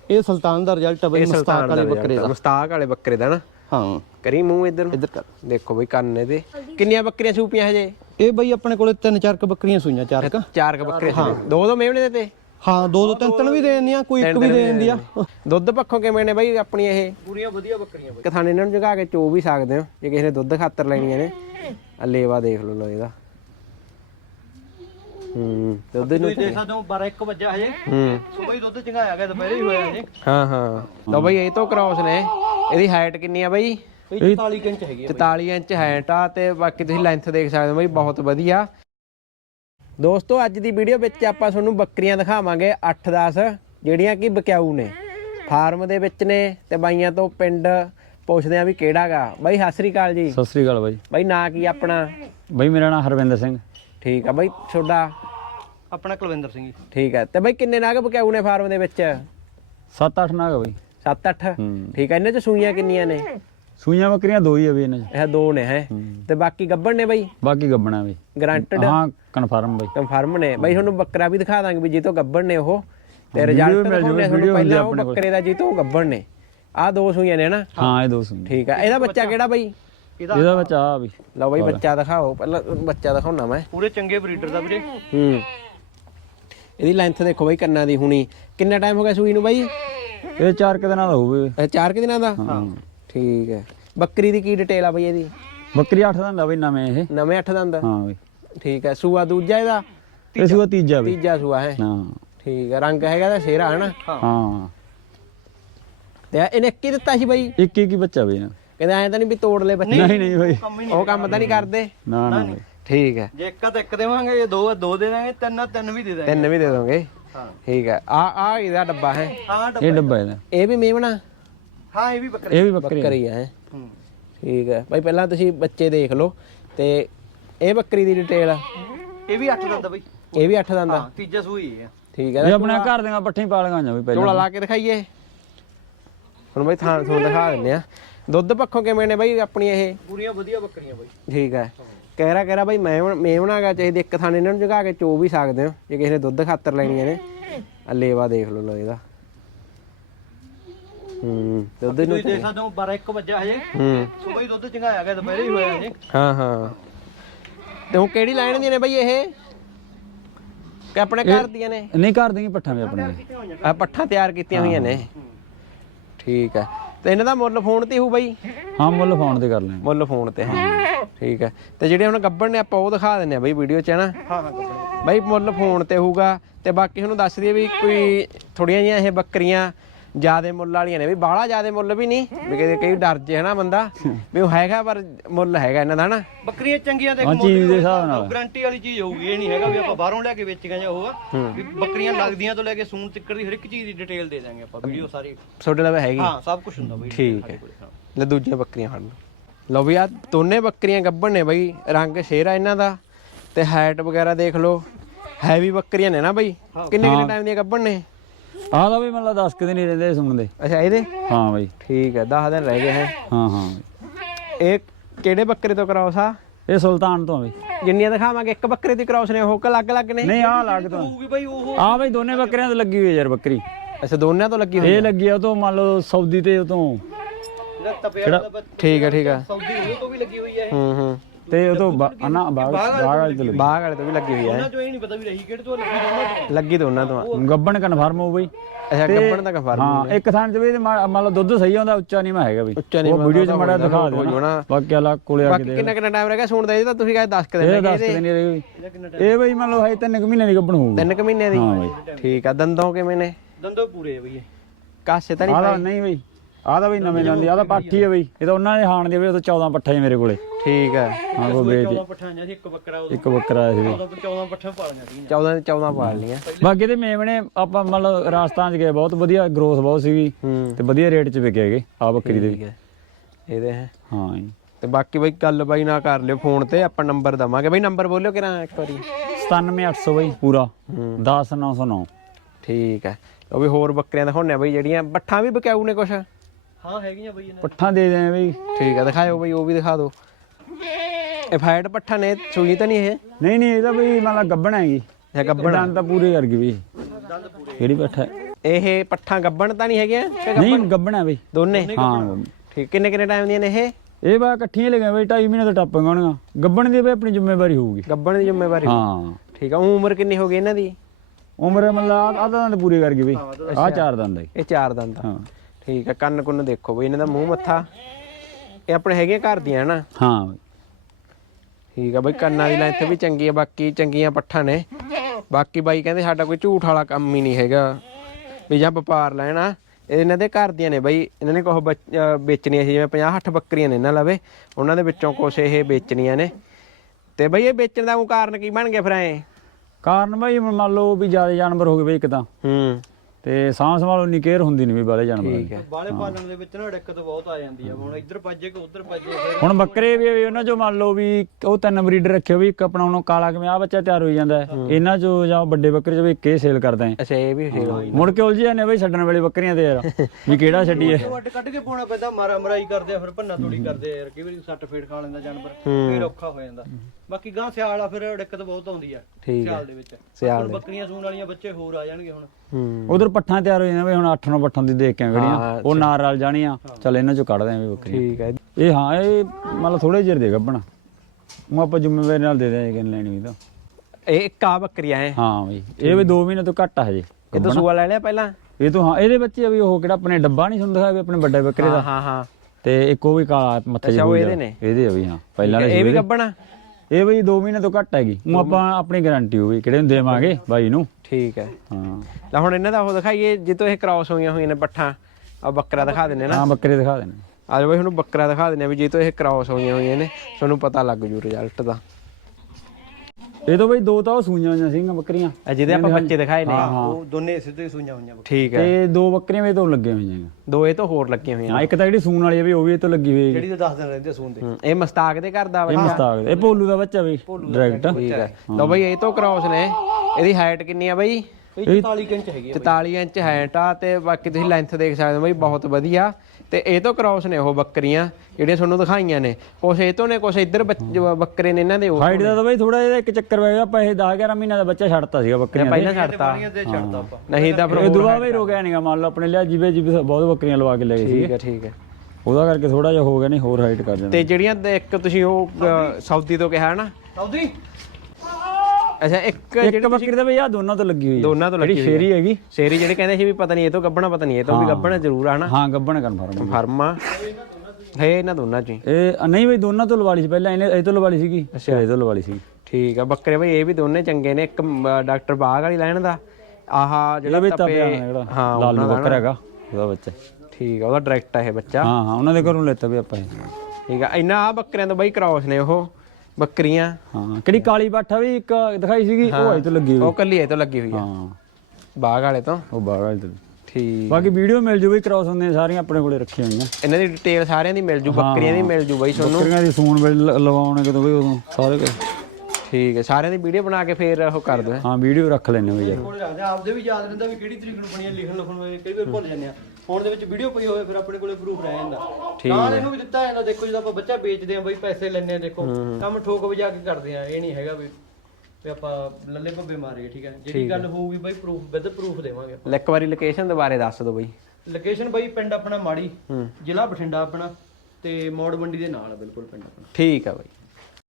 ਇਹ ਸੁਲਤਾਨ ਦਾ ਰਿਜ਼ਲਟ ਹੈ ਬਈ, ਮੁਸਤਾਕ ਵਾਲੇ ਬੱਕਰੇ ਦਾ। ਮੁਸਤਾਕ ਵਾਲੇ ਬੱਕਰੇ ਦਾ ਨਾ। ਹਾਂ ਕਰੀ ਮੂੰਹ ਇੱਧਰ ਕਰ ਦੇਖੋ ਬਈ ਕੰਨ ਇਹਦੇ। ਕਿੰਨੀਆਂ ਬੱਕਰੀਆਂ ਸੂਪੀਆਂ ਹਜੇ? ਇਹ ਬਈ ਆਪਣੇ ਕੋਲੇ 3-4 ਬੱਕਰੀਆਂ ਸੂਈਆਂ, 4 4 ਬੱਕਰੇ। ਦੋ ਮੇਮਣੇ ਦੇ ਤੇ ਹਾਂ, 2 3 ਵੀ ਦੇ ਦਿੰਦੀਆਂ, ਕੋਈ ਇੱਕ ਵੀ ਦੇ ਦਿੰਦੀ ਆ। ਦੁੱਧ ਪੱਖੋਂ ਕਿਵੇਂ ਨੇ ਬਈ ਆਪਣੀ ਇਹ? ਪੂਰੀਆਂ ਵਧੀਆ ਬੱਕਰੀਆਂ ਬਈ। ਕਿਥਾਂ ਇਹਨਾਂ ਨੂੰ ਜਗਾ ਕੇ ਚੋ ਵੀ ਸਕਦੇ ਹੋ ਜੇ ਕਿਸੇ ਨੇ ਦੁੱਧ ਖਾਤਰ ਲੈਣੀਆਂ ਨੇ। ਆ ਲੇਵਾ ਦੇਖ ਲਓ ਇਹਦਾ। ਦੁੱਧ ਨੂੰ ਦੇਖ ਸਕਦੇ ਹੋ 12-1 ਵਜੇ ਹਜੇ। ਸਵੇਰ ਹੀ ਦੁੱਧ ਚੰਗਾਇਆ ਗਿਆ, ਦੁਪਹਿਰੇ ਹੀ ਹੋਇਆ ਹਜੇ। ਹਾਂ ਲਓ ਬਈ ਇਹ ਤੋਂ ਕ੍ਰਾਸ ਨੇ। ਇਹਦੀ ਹਾਈਟ ਕਿੰਨੀ ਆ ਬਈ? 44 ਇੰਚ ਹੈਗੀ ਆ। 44 ਇੰਚ ਹਾਈਟ ਆ ਤੇ ਬਾਕੀ ਤੁਸੀਂ ਲੈਂਥ ਦੇਖ ਸਕਦੇ ਹੋ ਬਈ, ਬਹੁਤ ਵਧੀਆ। ਦੋਸਤੋ ਅੱਜ ਦੀ ਵੀਡੀਓ ਵਿੱਚ ਆਪਾਂ ਤੁਹਾਨੂੰ ਬੱਕਰੀਆਂ ਦਿਖਾਵਾਂਗੇ 8-10 ਜਿਹੜੀਆਂ ਕਿ ਬਕਿਆਊ ਨੇ, ਫਾਰਮ ਦੇ ਵਿੱਚ ਨੇ ਤੇ ਬਾਈਆਂ ਤੋਂ ਪਿੰਡ ਪੁੱਛਦੇ ਆ ਵੀ ਕਿਹੜਾ ਗਾ। ਬਾਈ ਸਤਿ ਸ੍ਰੀ ਅਕਾਲ ਜੀ। ਸਤਿ ਸ੍ਰੀ ਅਕਾਲ ਬਾਈ। ਬਾਈ ਨਾਂ ਕੀ ਆਪਣਾ? ਬਾਈ ਮੇਰਾ ਨਾਮ ਹਰਵਿੰਦਰ ਸਿੰਘ। ਠੀਕ ਆ ਬਾਈ। ਤੁਹਾਡਾ? ਆਪਣਾ ਕੁਲਵਿੰਦਰ ਸਿੰਘ ਜੀ। ਠੀਕ ਆ। ਤੇ ਬਾਈ ਕਿੰਨੇ ਨਾਗ ਬਕਿਆਊ ਨੇ ਫਾਰਮ ਦੇ ਵਿੱਚ? 7-8 ਨਾਗ ਬਾਈ। 7-8। ਠੀਕ ਆ। ਇਹਨਾਂ ਚ ਸੂਈਆਂ ਕਿੰਨੀਆਂ ਨੇ? ਸੂਈਆਂ ਬੱਕਰੀਆਂ 2 ਹੀ ਆ ਬਈ ਇਹਨਾਂ ਚ। ਇਹ 2 ਨੇ ਹੈ ਤੇ ਬਾਕੀ ਗੱਭਣ ਨੇ ਬਾਈ? ਬਾਕੀ ਗੱਬਣਾ ਬਈ। ਗਰੰਟਡ? ਹਾਂ ਕਨਫਰਮ ਬਾਈ। ਕਨਫਰਮ ਨੇ ਬਾਈ। ਤੁਹਾਨੂੰ ਬੱਕਰਾ ਵੀ ਦਿਖਾ ਦਾਂਗੇ ਵੀ ਜੀ ਤੋਂ ਗੱਭਣ ਨੇ ਉਹ, ਤੇ ਰਿਜ਼ਲਟ ਦਿਖਾਉਣੇ ਤੁਹਾਨੂੰ ਪਹਿਲਾਂ ਉਹ ਬੱਕਰੇ ਦਾ ਜੀ ਤੋਂ ਗੱਭਣ ਨੇ। ਆਹ 2 ਸੂਈਆਂ ਨੇ ਨਾ? ਹਾਂ ਇਹ 2 ਸੂਈਆਂ। ਠੀਕ ਆ। ਇਹਦਾ ਬੱਚਾ ਕਿਹੜਾ ਬਾਈ? ਇਹਦਾ ਬੱਚਾ ਆ ਬਈ। ਲਓ ਬਾਈ ਬੱਚਾ ਦਿਖਾਓ ਪਹਿਲਾਂ। ਬੱਚਾ ਦਿਖਾਉਣਾ ਮੈਂ। ਪੂਰੇ ਚੰਗੇ ਬਰੀਡਰ ਦਾ ਵੀਰੇ। ਇਹਦੀ ਲੈਂਥ ਦੇਖੋ ਬਾਈ ਕੰਨਾਂ ਦੀ ਹੁਣੀ। ਕਿੰਨਾ ਟਾਈਮ ਹੋ ਗਿਆ ਸੂਈ ਨੂੰ ਬਾਈ? ਇਹ 4 ਦਿਨਾਂ ਦਾ ਹੋਊ। 4 ਦਿਨਾਂ ਦਾ? ਹਾਂ ਠੀਕ ਹੈ। ਬੱਕਰੀ ਦੀ ਕੀ ਡਿਟੇਲ ਆ ਬਾਈ ਇਹਦੀ? ਬੱਕਰੀ 8 ਦਿਨ ਦਾ ਬਈ, ਨਵੇਂ ਇਹ। ਨਵੇਂ 8 ਦੰਦ? ਹਾਂ ਬਈ। ਠੀਕ ਹੈ। ਸੂਆ ਦੂਜਾ ਇਹਦਾ? ਇਹ ਸੂਆ ਤੀਜਾ ਬਈ। ਤੀਜਾ ਸੂਆ ਹੈ। ਹਾਂ ਠੀਕ ਹੈ। ਰੰਗ ਹੈਗਾ ਦਾ ਸ਼ੇਰਾ ਹੈ ਨਾ? ਹਾਂ। ਤੇ ਇਹਨੇ ਕੀ ਦਿੱਤਾ ਸੀ ਬਾਈ? ਇੱਕ ਹੀ ਬੱਚਾ ਬਈ ਨਾ। ਕਹਿੰਦੇ ਐਂ ਤਾਂ ਨਹੀਂ ਵੀ ਤੋੜ ਲੈ ਬੱਚੇ? ਨਹੀਂ ਨਹੀਂ ਬਈ, ਉਹ ਕੰਮ ਤਾਂ ਨਹੀਂ ਕਰਦੇ? ਨਾ ਨਾ ਬਈ। ਠੀਕ ਹੈ। ਜੇ ਇੱਕ ਤਾਂ ਇੱਕ ਦੇਵਾਂਗੇ, ਜੇ 2 ਦੇ ਦਾਂਗੇ, 3 ਵੀ ਦੇ ਦਾਂਗੇ। 3 ਵੀ ਦੇ ਦੋਗੇ? ਹਾਂ ਠੀਕ ਹੈ। ਆ ਇਹਦਾ ਡੱਬਾ ਹੈ? ਹਾਂ ਇਹ ਡੱਬਾ ਇਹਦਾ। ਇਹ ਵੀ ਮੇਮਣਾ? ਹਾਂ ਇਹ ਵੀ ਬੱਕਰੀ। ਇਹ ਵੀ ਬੱਕਰੀ ਬੱਕਰੀ ਹੈ। ਠੀਕ ਹੈ ਬਾਈ। ਪਹਿਲਾਂ ਤੁਸੀਂ ਬੱਚੇ ਦੇਖ ਲਓ ਤੇ ਇਹ ਬੱਕਰੀ ਦੀ ਡਿਟੇਲ? ਇਹ ਵੀ 8 ਦੰਦ ਬਈ। ਇਹ ਵੀ 8 ਦੰਦ? ਹਾਂ ਤੀਜਾ ਸੂਈ ਹੈ। ਠੀਕ ਹੈ। ਇਹ ਆਪਣੇ ਘਰ ਦੀਆਂ ਪੱਠੀਆਂ ਪਾਲੀਆਂ ਜਾਂ ਬਈ ਪਹਿਲਾਂ। ਝੋਲਾ ਲਾ ਕੇ ਦਿਖਾਈਏ ਹੁਣ ਬਾਈ, ਥਾਂ ਤੁਹਾਨੂੰ ਦਿਖਾ ਦਿੰਦੇ ਆ। ਦੁੱਧ ਪੱਖੋਂ ਕਿਵੇਂ ਨੇ ਬਾਈ ਆਪਣੀ ਇਹ? ਪੂਰੀਆਂ ਵਧੀਆ ਬੱਕਰੀਆਂ ਬਾਈ। ਠੀਕ ਹੈ। ਕਹਿਰਾ ਬਾਈ ਮੇਵਣਾ ਗਾ ਚਾਹੀਦੀ ਇੱਕ ਥਾਂ ਇਹਨਾਂ ਨੂੰ ਜਗਾ ਕੇ ਚੋ ਵੀ ਸਕਦੇ ਹੋ ਜੇ ਕਿਸੇ ਨੇ ਦੁੱਧ ਖਾਤਰ ਲੈਣੀਆਂ ਨੇ। ਆ ਲੇਵਾ ਦੇਖ ਲਓ ਇਹਦਾ। ਦੁੱਧ ਨੂੰ ਦੇਖ ਸਕਦੇ ਹੋ 12-1 ਵਜੇ ਹਜੇ। ਸਵੇਰ ਹੀ ਦੁੱਧ ਚੰਗਾਇਆ ਗਿਆ, ਦੁਪਹਿਰੇ ਹੀ ਹੋਇਆ ਹਜੇ। ਹਾਂ ਤੇ ਉਹ ਕਿਹੜੀ ਲਾਈਨ ਦੀਆਂ ਨੇ ਬਾਈ ਇਹ ਕਿ ਆਪਣੇ ਘਰ ਦੀਆਂ ਨੇ? ਨਹੀਂ ਘਰ ਦੀਆਂ ਪੱਠਾਂ ਵੀ ਆਪਣੇ। ਆ ਪੱਠਾਂ ਤਿਆਰ ਕੀਤੀਆਂ ਹੋਈਆਂ ਨੇ। ਠੀਕ ਹੈ। ਤੇ ਇਹਨਾਂ ਦਾ ਮੁੱਲ ਫੋਨ ਤੇ ਹੋਊ ਬਾਈ? ਹਾਂ ਮੁੱਲ ਫੋਨ ਤੇ ਕਰ ਲੈਣੇ। ਮੁੱਲ ਫੋਨ ਤੇ ਹੈ। ਠੀਕ ਹੈ। ਤੇ ਜਿਹੜੇ ਹੁਣ ਗੱਬਣ ਨੇ ਆਪਾਂ ਉਹ ਦਿਖਾ ਦਿੰਦੇ ਆ ਬਾਈ ਵੀਡੀਓ 'ਚ, ਹੈ ਨਾ? ਹਾਂ ਬਾਈ ਮੁੱਲ ਫੋਨ ਤੇ ਹੋਊਗਾ। ਤੇ ਬਾਕੀ ਤੁਹਾਨੂੰ ਦੱਸ ਦਈਏ ਵੀ ਕੋਈ ਥੋੜੀਆਂ ਜਿਹੀਆਂ ਇਹ ਬੱਕਰੀਆਂ ਜਿਆਦੇ ਮੁੱਲ ਵਾਲੀਆਂ ਨੇ ਵੀ, ਬਾਹਲਾ ਜਿਆਦੇ ਮੁੱਲ ਵੀ ਨਹੀਂ ਵੀ ਕਈ ਡਰ ਜੇ ਹਨਾ ਬੰਦਾ ਵੀ ਉਹ ਹੈਗਾ, ਪਰ ਮੁੱਲ ਹੈਗਾ ਇਹਨਾਂ ਦਾ ਨਾ। ਬੱਕਰੀਆਂ ਚੰਗੀਆਂ ਤੇ ਚੀਜ਼ ਦੇ ਹਿਸਾਬ ਨਾਲ ਗਾਰੰਟੀ ਵਾਲੀ ਚੀਜ਼ ਹੋਊਗੀ। ਇਹ ਨਹੀਂ ਹੈਗਾ ਵੀ ਆਪਾਂ ਬਾਹਰੋਂ ਲੈ ਕੇ ਵੇਚੀਆਂ ਜਾਂ ਉਹ ਵੀ ਬੱਕਰੀਆਂ ਲੱਗਦੀਆਂ ਤੋਂ ਲੈ ਕੇ ਸੂਣ ਤੱਕ ਦੀ ਹਰ ਇੱਕ ਚੀਜ਼ ਦੀ ਡਿਟੇਲ ਦੇ ਦਾਂਗੇ ਆਪਾਂ, ਵੀਡੀਓ ਸਾਰੀ ਤੁਹਾਡੇ ਨਾਲ ਹੈਗੀ? ਹਾਂ ਸਭ ਕੁਝ ਹੁੰਦਾ ਬਈ। ਠੀਕ ਹੈ। ਲੈ ਦੂਜੀਆਂ ਬੱਕਰੀਆਂ ਫੜ ਲਓ। ਲਓ ਵੀ ਆ ਦੋਨੇ ਬੱਕਰੀਆਂ ਗੱਭਣ ਨੇ ਬਾਈ। ਰੰਗ ਸ਼ੇਰਾ ਇਹਨਾਂ ਦਾ ਤੇ ਹਾਈਟ ਵਗੈਰਾ ਦੇਖ ਲਓ। ਹੈਵੀ ਬੱਕਰੀਆਂ ਨੇ ਨਾ ਬਾਈ? ਕਿੰਨੇ ਟਾਈਮ ਦੀਆਂ ਗੱਭਣ ਨੇ? ਆਹ ਦਾ ਵੀ ਮਤਲਬ 10 ਦਿਨ ਹੀ ਰਹਿੰਦੇ ਸੁਣਦੇ। ਅੱਛਾ ਇਹਦੇ? ਹਾਂ ਬਾਈ। ਠੀਕ ਹੈ। 10 ਦਿਨ ਰਹਿ ਗਏ ਹੈ? ਹਾਂ ਹਾਂ। ਇਹ ਕਿਹੜੇ ਬੱਕਰੇ ਤੋਂ ਕਰਾਉਸ ਆ? ਇਹ ਸੁਲਤਾਨ ਤੋਂ ਬਈ। ਜਿੰਨੀਆਂ ਦਿਖਾਵਾਂਗੇ ਇੱਕ ਬੱਕਰੇ ਦੀ ਕਰਾਉਸ ਨੇ ਉਹ ਅਲੱਗ-ਅਲੱਗ ਨੇ? ਨਹੀਂ ਆਹ ਅਲੱਗ ਤੋਂ ਹੋਊਗੀ ਬਈ ਉਹ। ਆਹ ਬਈ ਦੋਨੇ ਬੱਕਰੀਆਂ ਤੋਂ ਲੱਗੀ ਹੋਈ ਯਾਰ ਬੱਕਰੀ। ਅੱਛਾ ਦੋਨਿਆਂ ਤੋਂ ਲੱਗੀ ਹੋਈ? ਇਹ ਲੱਗੀ ਆ ਉਹ ਤੋਂ ਮੰਨ ਲਓ ਸੌਦੀ ਤੇ ਉਹ ਤੋਂ। ਠੀਕ ਹੈ। ਸੌਦੀ ਉਹ ਤੋਂ ਵੀ ਲੱਗੀ ਹੋਈ ਹੈ। ਤੇ ਉਹ ਤੋਂ ਨਾ ਬਾਗ ਵਾਲੇ ਤੋਂ ਲੱਗੀ। ਬਾਗ ਵਾਲੇ ਤੋਂ ਵੀ ਲੱਗੀ ਹੋਈ ਹੈ? ਉਹਨਾਂ ਚੋਂ ਇਹ ਨਹੀਂ ਪਤਾ ਵੀ ਰਹੀ ਕਿਹੜੇ ਤੋਂ ਲੱਗੀ, ਦੋਨਾਂ ਤੋਂ ਲੱਗੀ ਦੋਨਾਂ ਤੋਂ। ਗੱਬਣ ਕਨਫਰਮ ਹੋ ਬਈ। ਅੱਛਾ ਗੱਬਣ ਦਾ ਕਨਫਰਮ? ਹਾਂ ਇੱਕ ਥਾਂ 'ਚ ਵੀ ਮੰਨ ਲਓ ਦੁੱਧ ਸਹੀ ਆਉਂਦਾ, ਉੱਚਾ ਨਹੀਂ ਮੈਂ ਹੈਗਾ ਬਈ। ਉੱਚਾ ਨਹੀਂ ਉਹ ਵੀਡੀਓ 'ਚ ਮਾੜਾ ਦਿਖਾ ਦੇਣਾ। ਬਾਕੀ ਅਲੱਗ ਕੋਲੇ ਆ ਕੇ ਬਾਕੀ ਕਿੰਨਾ ਟਾਈਮ ਰਹਿ ਗਿਆ ਸੂਣ ਦਾ? ਇਹ ਤਾਂ ਤੁਸੀਂ ਕਹਿੰਦੇ 10 ਦਿਨ ਇਹ 10 ਦਿਨ ਰਹੀ। ਇਹ ਬਈ ਮੰਨ ਲਓ ਹੈ 3 ਮਹੀਨੇ ਦੀ ਗੱਬਣ ਹੋਊਗੀ। 3 ਮਹੀਨੇ ਦੀ? ਹਾਂ ਬਈ। ਠੀਕ ਆ। ਦੰਦੋਂ ਕਿਵੇਂ ਨੇ? ਦੰਦੋਂ ਪੂਰੇ ਆ ਬਈ। ਕਾਸੇ ਤਾਂ ਨਹੀਂ ਆਹ ਨਹੀਂ ਬਈ। ਆਹ ਤਾਂ ਬਈ ਨਵੇਂ ਜਾਂਦੀ। ਆਹ ਤਾਂ ਪਾਠੀ ਹੈ ਬਈ। ਇਹ ਤਾਂ ਉਹਨਾਂ ਦੇ ਹਾਣ ਦੇ ਬਈ। ਉਹ ਤਾਂ 14 ਪੱਠਾ ਹੀ ਮੇਰੇ ਕੋਲੇ। ਠੀਕ ਹੈ। ਹਾਂ ਉਹ ਵੇਚ 14 ਪੱਠਾਂ ਆਈਆਂ ਸੀ। ਇੱਕ ਬੱਕਰਾ ਉਹ ਇੱਕ ਬੱਕਰਾ ਆਇਆ ਸੀ। 14 ਪੱਠਾਂ ਪਾਲੀਆਂ ਸੀ। 14 ਪਾਲ ਲੀਆਂ। ਬਾਕੀ ਤੇ ਮੇਮਣੇ ਆਪਾਂ ਮਤਲਬ ਰਾਜਸਥਾਨ 'ਚ ਗਏ, ਬਹੁਤ ਵਧੀਆ ਗਰੋਥ ਬਹੁਤ ਸੀਗੀ ਤੇ ਵਧੀਆ ਰੇਟ 'ਚ ਵਿਕੇ ਹੈਗੇ ਆ ਬੱਕਰੀ ਦੇ ਵੀ। ਇਹਦੇ ਹੈ? ਹਾਂ ਜੀ। ਤੇ ਬਾਕੀ ਬਾਈ ਗੱਲ ਬਾਈ ਨਾ ਕਰ ਲਿਓ ਫੋਨ ਤੇ, ਆਪਾਂ ਨੰਬਰ ਦਵਾਂਗੇ ਬਾਈ। ਨੰਬਰ ਬੋਲਿਓ ਕਿਰਾਂ ਇੱਕ ਵਾਰੀ। 97800 ਬਾਈ ਪੂਰਾ 10909। ਠੀਕ ਹੈ। ਉਹ ਵੀ ਹੋਰ ਬੱਕਰੀਆਂ ਦਿਖਾਉਣੇ ਆ ਬਾਈ ਜਿਹੜੀਆਂ ਪੱਠਾਂ ਵੀ ਬਕਾਊ ਨੇ ਕੁਛ? ਹਾਂ ਹੈਗੀਆਂ ਬਈ ਇਹਨਾਂ ਪੱਠਾਂ ਦੇ ਦੇ ਬਈ। ਠੀਕ ਹੈ ਦਿਖਾਇਓ ਬਾਈ, ਉਹ ਵੀ ਦਿਖਾ ਦਿਓ। ਇਹ ਫਾਈਟ ਪੱਠਾ ਨੇ? ਸੂਈ ਤਾਂ ਨਹੀਂ ਇਹ? ਨਹੀਂ ਇਹ ਤਾਂ ਬਈ ਮਤਲਬ ਗੱਬਣ ਹੈਗੀ। ਗੱਬਣ ਦੰਦ ਤਾਂ ਪੂਰੇ ਕਰ ਗਈ ਬਈ। ਕਿਹੜੀ ਪੱਠਾ? ਇਹ ਪੱਠਾਂ ਗੱਬਣ ਤਾਂ ਨਹੀਂ ਹੈਗੀਆਂ ਕਿ ਨਹੀਂ ਗੱਬਣਾ ਬਈ ਦੋਨੇ? ਹਾਂ ਠੀਕ। ਕਿੰਨੇ ਕਿੰਨੇ ਟਾਈਮ ਦੀਆਂ ਨੇ ਇਹ ਬਾ ਇਕੱਠੀਆਂ ਲੱਗੀਆਂ ਬਈ 2.5 ਮਹੀਨੇ ਤੋਂ ਟੱਪਾਂਗੇ ਹੋਣਗੀਆਂ। ਗੱਬਣ ਦੀ ਬਈ ਆਪਣੀ ਜ਼ਿੰਮੇਵਾਰੀ ਹੋਊਗੀ। ਗੱਬਣ ਦੀ ਜ਼ਿੰਮੇਵਾਰੀ? ਹਾਂ ਠੀਕ ਆ। ਉਮਰ ਕਿੰਨੀ ਹੋ ਗਈ ਇਹਨਾਂ ਦੀ? ਉਮਰ ਮਤਲਬ ਆਹ ਦੰਦ ਪੂਰੇ ਕਰ ਗਈ ਬਈ। ਆਹ 4 ਦੰਦ ਹੈ। ਇਹ 4 ਦੰਦ? ਹਾਂ ਠੀਕ ਆ। ਕੰਨ ਕੁੰਨ ਦੇਖੋ ਬਈ ਇਹਨਾਂ ਦਾ, ਮੂੰਹ ਮੱਥਾ ਇਹ ਆਪਣੇ ਹੈਗੇ ਘਰ ਦੀਆਂ ਨਾ? ਹਾਂ ਠੀਕ ਆ ਬਈ। ਕੰਨਾਂ ਦੀ ਲੈਂਥ ਵੀ ਚੰਗੀ ਆ, ਬਾਕੀ ਚੰਗੀਆਂ ਪੱਠਾਂ ਨੇ। ਬਾਕੀ ਬਾਈ ਕਹਿੰਦੇ ਸਾਡਾ ਕੋਈ ਝੂਠ ਵਾਲਾ ਕੰਮ ਹੀ ਨਹੀਂ ਹੈਗਾ ਵੀ ਜਾਂ ਵਪਾਰ ਲੈਣਾ। ਇਹਨਾਂ ਦੇ ਘਰ ਦੀਆਂ ਨੇ ਬਈ। ਇਹਨਾਂ ਨੇ ਕੁਛ ਵੇਚਣੀਆਂ ਸੀ, ਜਿਵੇਂ 50-60 ਬੱਕਰੀਆਂ ਨੇ ਇਹਨਾਂ ਲਵੇ, ਉਹਨਾਂ ਦੇ ਵਿੱਚੋਂ ਕੁਛ ਇਹ ਵੇਚਣੀਆਂ ਨੇ। ਤੇ ਬਈ ਇਹ ਵੇਚਣ ਦਾ ਕੋਈ ਕਾਰਨ ਕੀ ਬਣ ਗਿਆ ਫਿਰ ਐ? ਕਾਰਨ ਬਈ ਮੰਨ ਲਓ ਵੀ ਜ਼ਿਆਦਾ ਜਾਨਵਰ ਹੋ ਗਏ ਬਈ ਇੱਕ ਤਾਂ, ਤੇ ਸਾਂਭ ਸੰਭਾਲ ਉਨੀ ਕੇਅਰ ਹੁੰਦੀ ਨਹੀਂ ਵੀ ਬਾਲੇ ਜਾਨਵਰ। ਠੀਕ ਹੈ। ਬਾਲੇ ਪਾਲਣ ਦੇ ਵਿੱਚ ਨਾ ਦਿੱਕਤ ਬਹੁਤ ਆ ਜਾਂਦੀ ਆ। ਹੁਣ ਇੱਧਰ ਭੱਜੇ ਕਿ ਉੱਧਰ ਭੱਜੇ। ਹੁਣ ਬੱਕਰੇ ਵੀ ਉਹਨਾਂ ਚੋਂ ਮੰਨ ਲਓ ਵੀ ਉਹ 3 ਬਰੀਡਰ ਰੱਖੇ ਵੀ ਇੱਕ ਆਪਣਾ ਉਹਨੂੰ ਕਾਲਾ ਕਿਵੇਂ ਆ ਬੱਚਾ ਤਿਆਰ ਹੋਈ ਜਾਂਦਾ ਹੈ, ਇਹਨਾਂ ਚੋਂ ਜਾਂ ਵੱਡੇ ਬੱਕਰੇ ਚੋਂ ਵੀ ਇੱਕ ਇਹ ਸੇਲ ਕਰਦਾ ਹੈ। ਅੱਛਾ ਇਹ ਵੀ ਮੁੜ ਕੇ ਉਲਝ ਜਾਂਦੇ ਬਈ ਛੱਡਣ ਵੇਲੇ ਬੱਕਰੀਆਂ ਤੇ ਯਾਰ ਵੀ ਕਿਹੜਾ ਛੱਡੀਏ। ਵੱਟ ਕੱਢ ਕੇ ਪਾਉਣਾ ਪੈਂਦਾ, ਮਰਾਈ ਕਰਦੇ ਆ, ਫਿਰ ਭੰਨਾ ਤੋੜੀ ਕਰਦੇ ਆ ਯਾਰ। ਕਈ ਵਾਰੀ ਸੱਟ ਫੇਟ ਖਾ ਲੈਂਦਾ ਜਾਨਵਰ, ਫੇਰ ਔਖਾ ਹੋ ਜਾਂਦਾ। ਬਾਕੀ ਗਾਂ ਸਿਆਲ ਆ, ਫਿਰ ਦਿੱਕਤ ਬਹੁਤ ਆਉਂਦੀ ਆ ਸਿਆਲ ਦੇ ਵਿੱਚ। ਸਿਆਲ ਬੱਕਰੀਆਂ ਸੂਣ ਵਾਲੀਆਂ ਬੱਚੇ ਹੋਰ ਆ ਜਾਣਗੇ ਹੁਣ। ਉਧਰ ਪੱਠਾਂ ਤਿਆਰ ਹੋ ਜਾਂਦੇ ਬਈ। ਹੁਣ 8-9 ਪੱਠਾਂ ਦੀ ਦੇਖ ਕੇ ਗੜੀਆਂ ਉਹ ਨਾਲ ਰਲ ਜਾਣੀਆਂ, ਚੱਲ ਇਹਨਾਂ ਚੋਂ ਕੱਢਦੇ ਆਂ ਵੀ ਬੱਕਰੀਆਂ। ਠੀਕ ਹੈ। ਇਹ ਹਾਂ ਇਹ ਮਤਲਬ ਥੋੜੇ ਜਿਹੇ ਦੇ ਗੱਬਣਾ ਉਹ ਆਪਾਂ ਜ਼ਿੰਮੇਵਾਰੀ ਨਾਲ ਦੇ ਦਿਆਂਗੇ ਕਿੰਨ ਲੈਣੀ ਵੀ ਤਾਂ। ਇਹ ਇੱਕ ਆ ਬੱਕਰੀਆਂ ਹੈ? ਹਾਂ ਬਈ ਇਹ ਵੀ 2 ਮਹੀਨੇ ਤੋਂ ਘੱਟ ਆ ਹਜੇ। ਇਹ ਤੋਂ ਸੂਆ ਲੈ ਲਿਆ ਪਹਿਲਾਂ? ਇਹ ਤੋਂ ਹਾਂ ਇਹਦੇ ਬੱਚੇ ਵੀ ਉਹ ਕਿਹੜਾ ਆਪਣੇ ਡੱਬਾ ਨਹੀਂ ਹੁੰਦਾ ਵੀ ਆਪਣੇ ਵੱਡੇ ਬੱਕਰੇ ਦਾ। ਹਾਂ ਹਾਂ। ਤੇ ਇੱਕ ਉਹ ਵੀ ਕਾਲਾ ਮੱਥੇ ਅੱਛਾ ਉਹ ਇਹਦੇ ਨੇ? ਇਹਦੇ ਆ ਵੀ ਹਾਂ ਪਹਿਲਾਂ ਇਹ ਵੀ ਗੱਬਣਾ? ਇਹ ਬਈ 2 ਮਹੀਨੇ ਤੋਂ ਘੱਟ ਹੈਗੀ। ਉਹ ਆਪਾਂ ਆਪਣੀ ਗਾਰੰਟੀ ਹੋਵੇ ਕਿਹੜੇ ਨੂੰ ਦੇਵਾਂਗੇ ਬਾਈ ਨੂੰ। ਠੀਕ ਹੈ। ਹਾਂ ਲੈ ਹੁਣ ਇਹਨਾਂ ਦਾ ਉਹ ਦਿਖਾਈਏ ਜਿੱਤੋਂ ਇਹ ਕ੍ਰਾਸ ਹੋਈਆਂ ਹੋਈਆਂ ਨੇ ਪੱਠਾਂ। ਆ ਬੱਕਰਾ ਦਿਖਾ ਦਿੰਨੇ ਨਾ? ਹਾਂ ਬੱਕਰੇ ਦਿਖਾ ਦੇਣੇ। ਆ ਜਾਓ ਬਈ ਹੁਣ ਬੱਕਰਾ ਦਿਖਾ ਦਿੰਨੇ ਵੀ ਜਿੱਤੋਂ ਇਹ ਕ੍ਰਾਸ ਹੋਈਆਂ ਹੋਈਆਂ ਨੇ, ਤੁਹਾਨੂੰ ਪਤਾ ਲੱਗ ਜੂ ਰਿਜ਼ਲਟ ਦਾ। ਇਹ ਤੋਂ ਬਈ 2 ਤਾਂ ਉਹ ਸੂਈਆਂ ਹੋਈਆਂ ਸੀਗੀਆਂ ਬੱਕਰੀਆਂ ਜਿਹਦੇ ਆਪਾਂ ਬੱਚੇ ਦਿਖਾਏ ਨੇ। ਉਹ ਦੋਨੇ ਸਿੱਧੇ ਸੂਈਆਂ ਹੋਈਆਂ। ਠੀਕ ਹੈ। ਤੇ 2 ਬੱਕਰੀਆਂ ਵੀ ਇਹ ਤੋਂ ਲੱਗੀਆਂ ਹੋਈਆਂ। 2 ਇਹ ਤੋਂ ਹੋਰ ਲੱਗੀਆਂ ਹੋਈਆਂ। ਹਾਂ ਇੱਕ ਤਾਂ ਜਿਹੜੀ ਸੂਣ ਵਾਲੀ ਆ ਵੀ ਉਹ ਵੀ ਇਹ ਤੋਂ ਲੱਗੀ ਹੋਈ ਹੈ। ਜਿਹੜੀ ਤਾਂ 10 ਦਿਨ ਰਹਿੰਦੇ ਸੂਣ ਦੇ। ਇਹ ਮਸਤਾਕ ਦੇ ਘਰ ਦਾ ਇਹ ਮਸਤਾਕ ਇਹ ਭੋਲੂ ਦਾ ਬੱਚਾ ਬਈ ਡਾਇਰੈਕਟ। ਠੀਕ ਹੈ। ਲਓ ਬਈ ਇਹ ਤੋਂ ਕ੍ਰਾਸ ਨੇ। ਇਹਦੀ ਹਾਈਟ ਕਿੰਨੀ ਆ ਬਈ? 44 ਇੰਚ ਹੈਗੀ। 44 ਇੰਚ ਹਾਈਟ ਆ। ਤੇ ਬਾਕੀ ਤੁਸੀਂ ਲੈਂਥ ਦੇਖ ਸਕਦੇ ਹੋ ਬਈ, ਬਹੁਤ ਵਧੀਆ। ਤੇ ਇਹ ਤੋਂ ਕ੍ਰਾਸ ਨੇ ਉਹ ਬੱਕਰੀਆਂ ਜਿਹੜੀਆਂ ਤੁਹਾਨੂੰ ਦਿਖਾਈਆਂ ਨੇ। ਕੁਛ ਇਹ ਤੋਂ ਨੇ, ਕੁਛ ਇੱਧਰ ਬੱਕਰੇ ਨੇ ਇਹਨਾਂ ਦੇ। ਹਾਈਟ ਦਾ ਤਾਂ ਬਈ ਥੋੜਾ ਜਿਹਾ ਇੱਕ ਚੱਕਰ ਪੈ ਗਿਆ। ਆਪਾਂ ਇਹ 10-11 ਮਹੀਨਿਆਂ ਦਾ ਬੱਚਾ ਛੱਡਤਾ ਸੀਗਾ ਬੱਕਰੀਆਂ ਪਹਿਲਾਂ ਛੱਡਤਾ? ਨਹੀਂ ਤਾਂ ਫਿਰ ਦੁਆ ਵੀ ਰੋ ਗਿਆ ਨਹੀਂਗਾ। ਮੰਨ ਲਓ ਆਪਣੇ ਲਿਆ ਜਿਵੇਂ ਬਹੁਤ ਬੱਕਰੀਆਂ ਲਵਾ ਕੇ ਲੈ ਗਏ ਸੀ। ਠੀਕ ਹੈ। ਠੀਕ ਹੈ। ਉਹਦਾ ਕਰਕੇ ਥੋੜਾ ਜਿਹਾ ਹੋ ਗਿਆ, ਨਹੀਂ ਹੋਰ ਹਾਈਟ ਕਰ ਜਾਂਦਾ। ਤੇ ਜਿਹੜੀਆਂ ਇੱਕ ਤੁਸੀਂ ਉਹ ਸਾਊਦੀ ਤੋਂ ਕਿਹਾ ਨਾ? ਸਾਊਦੀ? ਅੱਛਾ ਇੱਕ ਬੱਕਰੀ ਦਾ ਬਈ ਆ ਦੋਨਾਂ ਤੋਂ ਲੱਗੀ ਹੋਈ ਹੈ। ਦੋਨਾਂ ਤੋਂ ਲੱਗੀ ਹੋਈ ਹੈ। ਸ਼ੇਰੀ ਹੈਗੀ। ਸ਼ੇਰੀ ਜਿਹੜੇ ਕਹਿੰਦੇ ਸੀ ਵੀ ਪਤਾ ਨਹੀਂ ਇਹ ਤੋਂ ਗੱਬਣਾ, ਪਤਾ ਨਹੀਂ ਇਹ ਤੋਂ ਵੀ ਗੱਬਣਾ ਜ਼ਰੂਰ ਆ ਨਾ? ਹਾਂ ਗੱਬਣ ਕਨਫਰਮ ਫਰਮਾ ਹੈ ਇਹਨਾਂ ਦੋਨਾਂ ਚ ਹੀ? ਇਹ ਨਹੀਂ ਬਈ ਦੋਨਾਂ ਤੋਂ ਲਵਾ ਲਈ ਸੀ ਪਹਿਲਾਂ। ਇਹਨੇ ਇਹ ਤੋਂ ਲਵਾ ਲਈ ਸੀਗੀ। ਅੱਛਾ ਇਹ ਤੋਂ ਲਵਾ ਲਈ ਸੀ। ਠੀਕ ਆ। ਬੱਕਰੇ ਬਈ ਇਹ ਵੀ ਦੋਨੇ ਚੰਗੇ ਨੇ। ਇੱਕ ਡਾਕਟਰ ਬਾਗ ਵਾਲੀ ਲੈਣ ਦਾ, ਆਹ ਜਿਹੜਾ ਤਪੇ ਹਾਂ ਲਾਲੂ ਬੱਕਰਾ ਹੈਗਾ ਉਹਦਾ ਬੱਚਾ। ਠੀਕ ਆ। ਉਹਦਾ ਡਾਇਰੈਕਟ ਆ ਇਹ ਬੱਚਾ? ਹਾਂ ਹਾਂ ਉਹਨਾਂ ਦੇ ਘਰੋਂ ਲੈਤਾ ਵੀ ਆਪਾਂ ਇਹ। ਠੀਕ ਆ। ਇਹਨਾਂ ਆ ਬੱਕਰਿਆਂ ਤੋਂ ਬਈ ਕ੍ਰਾਸ ਨੇ ਉਹ ਬੱਕਰੀਆਂ। ਹਾਂ ਕਿਹੜੀ ਕਾਲੀ ਬਾਠਾ ਵੀ ਇੱਕ ਦਿਖਾਈ ਸੀਗੀ ਉਹ ਇਹ ਤੋਂ ਲੱਗੀ ਹੋਈ। ਉਹ ਕੱਲੀ ਇਹ ਤੋਂ ਲੱਗੀ ਹੋਈ ਆ? ਹਾਂ ਬਾਗ ਵਾਲੇ ਤੋਂ? ਉਹ ਬਾਗ ਵਾਲੇ ਤੋਂ। ਠੀਕ। ਬਾਕੀ ਵੀਡੀਓ ਮਿਲ ਜੂ ਬਈ ਕ੍ਰਾਸ ਹੁੰਦੇ ਸਾਰੀਆਂ ਆਪਣੇ ਕੋਲੇ ਰੱਖੀਆਂ ਹੋਈਆਂ। ਇਹਨਾਂ ਦੀ ਡਿਟੇਲ ਸਾਰਿਆਂ ਦੀ ਮਿਲ ਜੂ, ਬੱਕਰੀਆਂ ਦੀ ਮਿਲ ਜੂ ਬਈ ਤੁਹਾਨੂੰ। ਬੱਕਰੀਆਂ ਦੀ ਸੂਣ ਵੇਲੇ ਲਵਾਉਣੇ ਕਦੋਂ ਬਈ ਉਦੋਂ ਸਾਰੇ ਕੁਝ। ਠੀਕ ਹੈ। ਸਾਰਿਆਂ ਦੀ ਵੀਡੀਓ ਬਣਾ ਕੇ ਫੇਰ ਉਹ ਕਰ ਦਿਓ। ਹਾਂ ਵੀਡੀਓ ਰੱਖ ਲੈਣੇ ਬਈ ਯਾਰ। ਕੋਲੇ ਰੱਖਦੇ ਆਪਦੇ ਵੀ ਯਾਦ ਰਹਿੰਦਾ ਵੀ ਕਿਹੜੀ ਤਰੀਕ ਨੂੰ ਬਣੀ ਹੈ। ਲਿਖਣ ਹੋਵੇ ਕਈ ਵਾਰ ਭੁੱਲ ਜਾਂਦੇ ਆ। ਫੋਨ ਦੇ ਵਿੱਚ ਵੀਡੀਓ ਪਈ ਹੋਵੇ ਫਿਰ ਆਪਣੇ ਕੋਲੇ ਪ੍ਰੂਫ ਰਹਿ ਜਾਂਦਾ। ਨਾਲ ਇਹਨੂੰ ਵੀ ਦਿੱਤਾ ਜਾਂਦਾ। ਦੇਖੋ ਜਦੋਂ ਆਪਾਂ ਬੱਚਾ ਵੇਚਦੇ ਆ ਬਈ ਪੈਸੇ ਲੈਣੇ ਆ। ਦੇਖੋ ਕੰਮ ਠੋਕ ਵਜਾ ਕੇ ਕਰਦੇ ਆ। ਇਹ ਨਹੀਂ ਹੈਗਾ ਵੀ ਆਪਾਂ ਲੱਲੇ ਭੱਬੇ ਮਾਰੀਏ। ਠੀਕ ਹੈ। ਜਿਹੜੀ ਗੱਲ ਹੋਊਗੀ ਬਈ ਪ੍ਰੂਫ ਵਿਦ ਪ੍ਰੂਫ ਦੇਵਾਂਗੇ। ਇੱਕ ਵਾਰੀ ਲੋਕੇਸ਼ਨ ਦੇ ਬਾਰੇ ਦੱਸ ਦਿਓ ਬਈ। ਲੋਕੇਸ਼ਨ ਬਈ ਪਿੰਡ ਆਪਣਾ ਮਾੜੀ, ਜ਼ਿਲ੍ਹਾ ਬਠਿੰਡਾ ਆਪਣਾ, ਤੇ ਮੋੜ ਮੰਡੀ ਦੇ ਨਾਲ ਬਿਲਕੁਲ ਪਿੰਡ ਆਪਣਾ। ਠੀਕ ਆ ਬਈ।